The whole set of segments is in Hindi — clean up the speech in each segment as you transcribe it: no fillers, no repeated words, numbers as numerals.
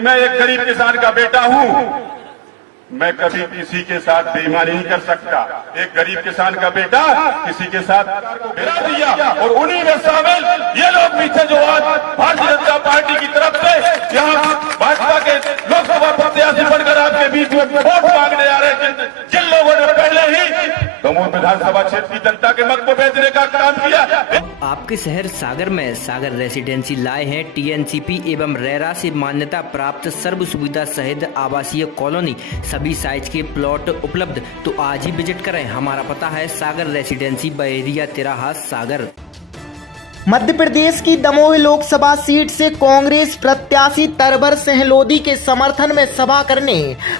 कि मैं एक गरीब किसान का बेटा हूं, मैं कभी किसी के साथ बेईमानी नहीं कर सकता। एक गरीब किसान का बेटा किसी के साथ गिरा दिया, और उन्हीं में शामिल ये लोग भी थे जो आज भारतीय जनता पार्टी की तरफ से यहाँ भाजपा के लोकसभा प्रत्याशी बनकर आपके बीच में वोट मांगने आ रहे हैं, जिन लोगों ने पहले ही दमोह विधानसभा क्षेत्र की जनता के मत को बेचने का काम किया। आपके शहर सागर में सागर रेसिडेंसी लाए हैं टीएनसीपी एवं रेरा से मान्यता प्राप्त सर्व सुविधा सहित आवासीय कॉलोनी, सभी साइज के प्लॉट उपलब्ध। तो आज ही विजिट करें। हमारा पता है सागर रेसिडेंसी, बहेरिया तिराहा, सागर। मध्य प्रदेश की दमोह लोकसभा सीट से कांग्रेस प्रत्याशी तरवर सिंह लोधी के समर्थन में सभा करने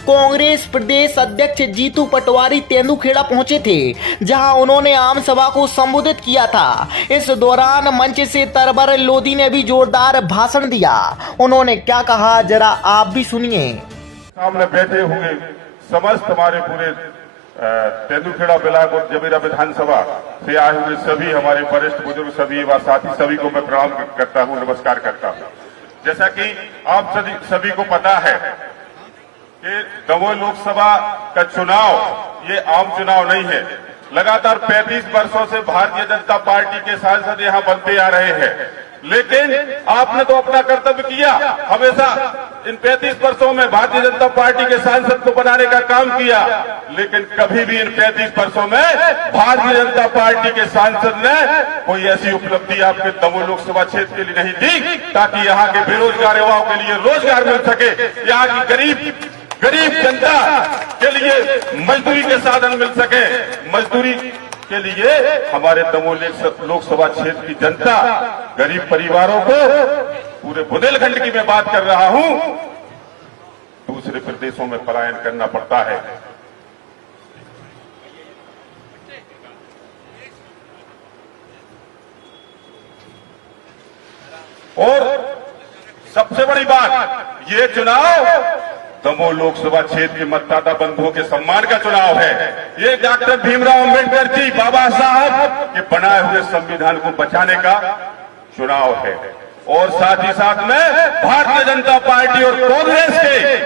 कांग्रेस प्रदेश अध्यक्ष जीतू पटवारी तेंदुखेड़ा पहुंचे थे, जहां उन्होंने आम सभा को संबोधित किया था। इस दौरान मंच से तरवर लोधी ने भी जोरदार भाषण दिया। उन्होंने क्या कहा, जरा आप भी सुनिए। सामने बैठे हुए समस्त हमारे पूरे तेंदुखेड़ा ब्लॉक और जबीरा विधानसभा से आए हुए सभी हमारे वरिष्ठ बुजुर्ग सभी व साथी सभी को मैं प्रणाम करता हूं, नमस्कार करता हूं। जैसा कि आप सभी को पता है कि दमोह लोकसभा का चुनाव ये आम चुनाव नहीं है। लगातार 35 वर्षों से भारतीय जनता पार्टी के सांसद यहां बनते आ रहे हैं, लेकिन आपने तो अपना कर्तव्य किया। हमेशा इन 35 वर्षों में भारतीय जनता पार्टी के सांसद को बनाने का काम किया, लेकिन कभी भी इन 35 वर्षों में भारतीय जनता पार्टी के सांसद ने कोई ऐसी उपलब्धि आपके दमोह लोकसभा क्षेत्र के लिए नहीं दी ताकि यहाँ के बेरोजगार युवाओं के लिए रोजगार मिल सके, यहाँ की गरीब जनता के लिए मजदूरी के साधन मिल सके। मजदूरी के लिए हमारे दमोह लोकसभा क्षेत्र की जनता, गरीब परिवारों को, पूरे बुंदेलखंड की मैं बात कर रहा हूं, दूसरे प्रदेशों में पलायन करना पड़ता है। और सबसे बड़ी बात, ये चुनाव दमोह लोकसभा क्षेत्र के मतदाता बंधुओं के सम्मान का चुनाव है। ये डॉक्टर भीमराव अंबेडकर जी, बाबा साहब के बनाए हुए संविधान को बचाने का चुनाव है, और साथ ही साथ में भारतीय जनता पार्टी और कांग्रेस के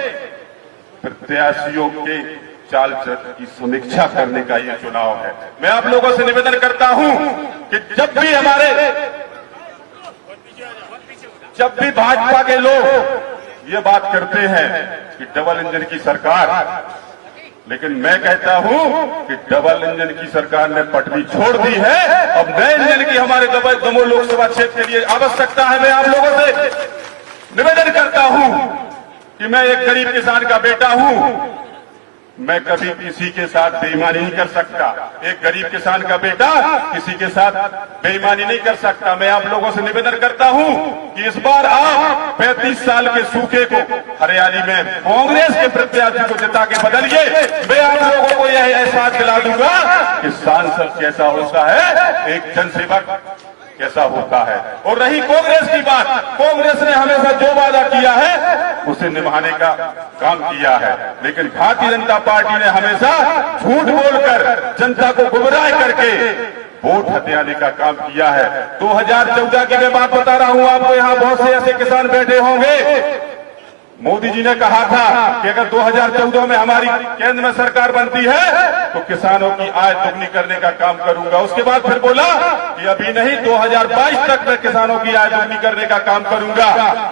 प्रत्याशियों के चाल चलन की समीक्षा करने का ये चुनाव है। मैं आप लोगों से निवेदन करता हूं कि जब भी भाजपा के लोग ये बात करते हैं कि डबल इंजन की सरकार, लेकिन मैं कहता हूं कि डबल इंजन की सरकार ने पटरी छोड़ दी है। अब नए इंजन की हमारे दमोह लोकसभा क्षेत्र के लिए आवश्यकता है। मैं आप लोगों से निवेदन करता हूं कि मैं एक गरीब किसान का बेटा हूं, मैं कभी किसी के साथ बेईमानी नहीं कर सकता। एक गरीब किसान का बेटा किसी के साथ बेईमानी नहीं कर सकता। मैं आप लोगों से निवेदन करता हूं कि इस बार आप 35 साल के सूखे को हरियाली में कांग्रेस के प्रत्याशी को जिता के बदलिए। मैं आप लोगों को यह एहसास दिला दूंगा कि सांसद कैसा होता है, एक जनसेवक कैसा होता है। और रही कांग्रेस की बात, कांग्रेस ने हमेशा जो वादा किया है उसे निभाने का काम किया है, लेकिन भारतीय जनता पार्टी ने हमेशा झूठ बोलकर जनता को गुमराह करके वोट हथियाने का काम किया है। 2014 की मैं बात बता रहा हूं आपको, यहाँ बहुत से ऐसे किसान बैठे होंगे। मोदी जी ने कहा था कि अगर 2014 में हमारी केंद्र में सरकार बनती है तो किसानों की आय दोगुनी करने का काम करूंगा। उसके बाद फिर बोला कि अभी नहीं, 2022 तक मैं किसानों की आय दोगुनी करने का काम करूंगा।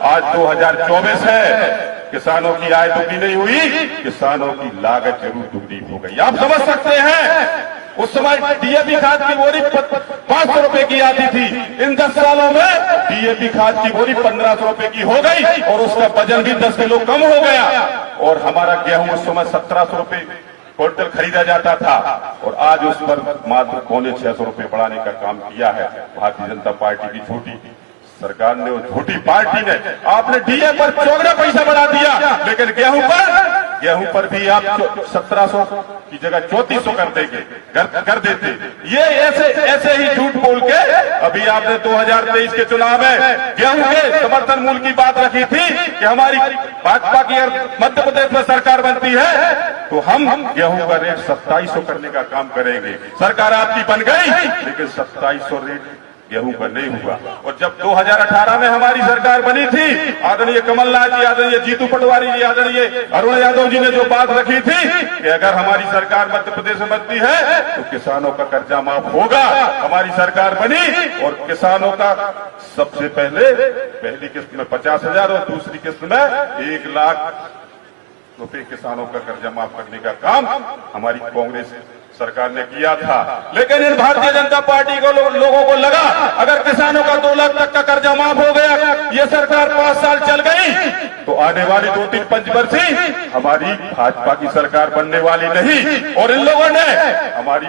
आज 2024 है, किसानों की आय दोगुनी नहीं हुई, किसानों की लागत जरूर दोगुनी हो गई। आप समझ सकते हैं, उस समय डीएपी खाद की बोरी 500 रुपए की आती थी। इन 10 सालों में डीएपी खाद की बोरी 1500 रुपए की हो गई, और उसका वजन भी 10 किलो कम हो गया। और हमारा गेहूं उस समय 1700 रुपए क्विंटल खरीदा जाता था, और आज उस पर मात्र 650 रुपए बढ़ाने का काम किया है भारतीय जनता पार्टी की छोटी सरकार ने और झूठी पार्टी ने। आपने डीए पर 14 पैसा बढ़ा दिया, लेकिन गेहूं पर भी आप 1700 की जगह 3400 कर देते। ये ऐसे ही झूठ बोल के अभी आपने 2023 के चुनाव में गेहूं के समर्थन मूल्य की बात रखी थी कि हमारी भाजपा की मध्य प्रदेश में सरकार बनती है तो हम गेहूं का रेट 2700 करने का काम करेंगे। सरकार आपकी बन गई, लेकिन 2700 रेट गेहूं का नहीं हुआ। और जब 2018 में हमारी सरकार बनी थी, आदरणीय कमलनाथ जी, आदरणीय जीतू पटवारी जी, आदरणीय अरुण यादव जी ने जो बात रखी थी कि अगर हमारी सरकार मध्य प्रदेश में बनती है तो किसानों का कर्जा माफ होगा, हमारी सरकार बनी और किसानों का सबसे पहली किस्त में 50,000 और दूसरी किस्त में 1 लाख रुपए किसानों का कर्जा माफ करने का काम हमारी कांग्रेस सरकार ने किया था। लेकिन इन भारतीय जनता पार्टी को लोगों को लगा अगर किसानों का 2 लाख तक का कर्जा माफ हो गया, ये सरकार 5 साल चल गई, तो आने वाली 2-3 पंचवर्षीय हमारी भाजपा की सरकार बनने वाली नहीं। और इन लोगों ने हमारी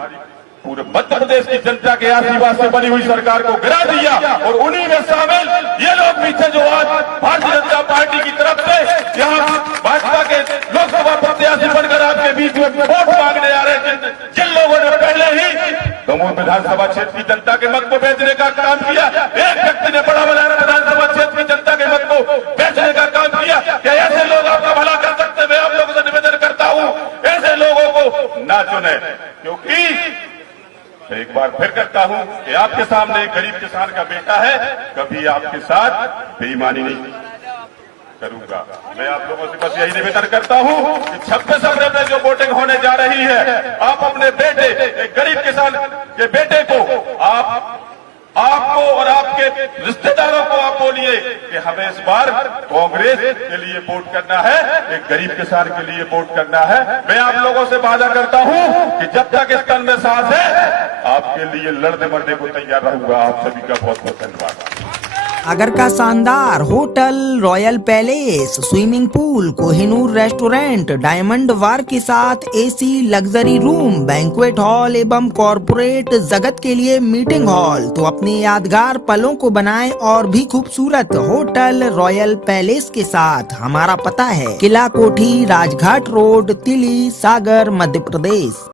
पूरे मध्य प्रदेश की जनता के आशीर्वाद से बनी हुई सरकार को गिरा दिया। और उन्हीं में शामिल ये लोग पीछे जो आज भारतीय जनता पार्टी की तरफ से यहाँ भाजपा के लोकसभा प्रत्याशी बनकर आपके बीच में वोट मांगने आ रहे हैं, जिन लोगों ने पहले ही दमोह विधानसभा क्षेत्र की जनता के मत को बेचने का काम किया, एक व्यक्ति ने बड़ा बलाना विधानसभा क्षेत्र की जनता के मत को बेचने का काम किया, क्या ऐसे लोग आपका भला कर सकते हैं? मैं आप लोगों से निवेदन करता हूँ ऐसे लोगों को ना चुने, क्योंकि एक बार फिर कहता हूं कि आपके सामने एक गरीब किसान का बेटा है, कभी आपके साथ बेईमानी नहीं करूंगा। मैं आप लोगों से बस यही निवेदन करता हूं कि 26 अप्रैल में जो वोटिंग होने जा रही है, आप अपने बेटे, एक गरीब किसान के बेटे को आपको और आपके रिश्तेदारों को आप बोलिए कि हमें इस बार कांग्रेस के लिए वोट करना है, एक गरीब किसान के लिए वोट करना है। मैं आप लोगों से वादा करता हूं कि जब तक इस तन में सांस है आपके लिए लड़ने मरने को तैयार रहूंगा। आप सभी का बहुत बहुत धन्यवाद। अगर का शानदार hotel, royal palace, swimming pool, Kohinoor restaurant, diamond bar के साथ AC, luxury room, banquet hall एवं कॉरपोरेट जगत के लिए मीटिंग हॉल, तो अपने यादगार पलों को बनाएं और भी खूबसूरत होटल रॉयल पैलेस के साथ। हमारा पता है किला कोठी, राजघाट रोड, तिली, सागर, मध्य प्रदेश।